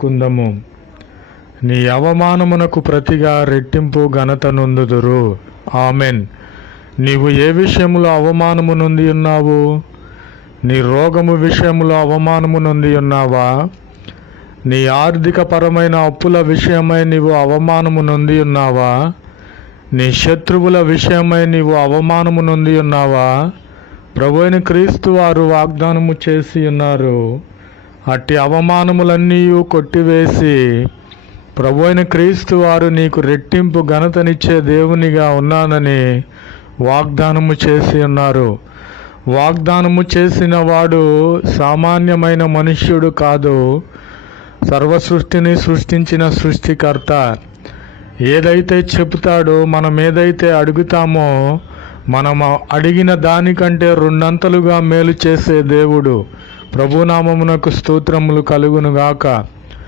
చేసుకుందము. నీ అవమానమునకు ప్రతిగా రెట్టింపు ఘనత నొందుదురు. ఆమెన్. నీవు ఏ విషయములో అవమానము నొంది ఉన్నావు? నీ రోగము విషయములో అవమానము నొంది ఉన్నావా? నీ ఆర్థిక పరమైన అప్పుల విషయమై నీవు అవమానము నొంది ఉన్నావా? నీ శత్రువుల విషయమై నీవు అవమానము నొంది ఉన్నావా? ప్రభువైన క్రీస్తు వారు వాగ్దానము చేసి ఉన్నారు, అట్టి అవమానములన్నీ కొట్టివేసి ప్రభువైన క్రీస్తు వారు నీకు రెట్టింపు ఘనతనిచ్చే దేవునిగా ఉన్నానని వాగ్దానము చేసి ఉన్నారు. వాగ్దానము చేసిన వాడు సామాన్యమైన మనుష్యుడు కాదు, సర్వ సృష్టిని సృష్టించిన సృష్టికర్త. ఏదైతే చెబుతాడో, మనం ఏదైతే అడుగుతామో, మనం అడిగిన దానికంటే రెండంతలుగా మేలు చేసే దేవుడు. ప్రభునామమునకు స్తోత్రములు కలుగునుగాక.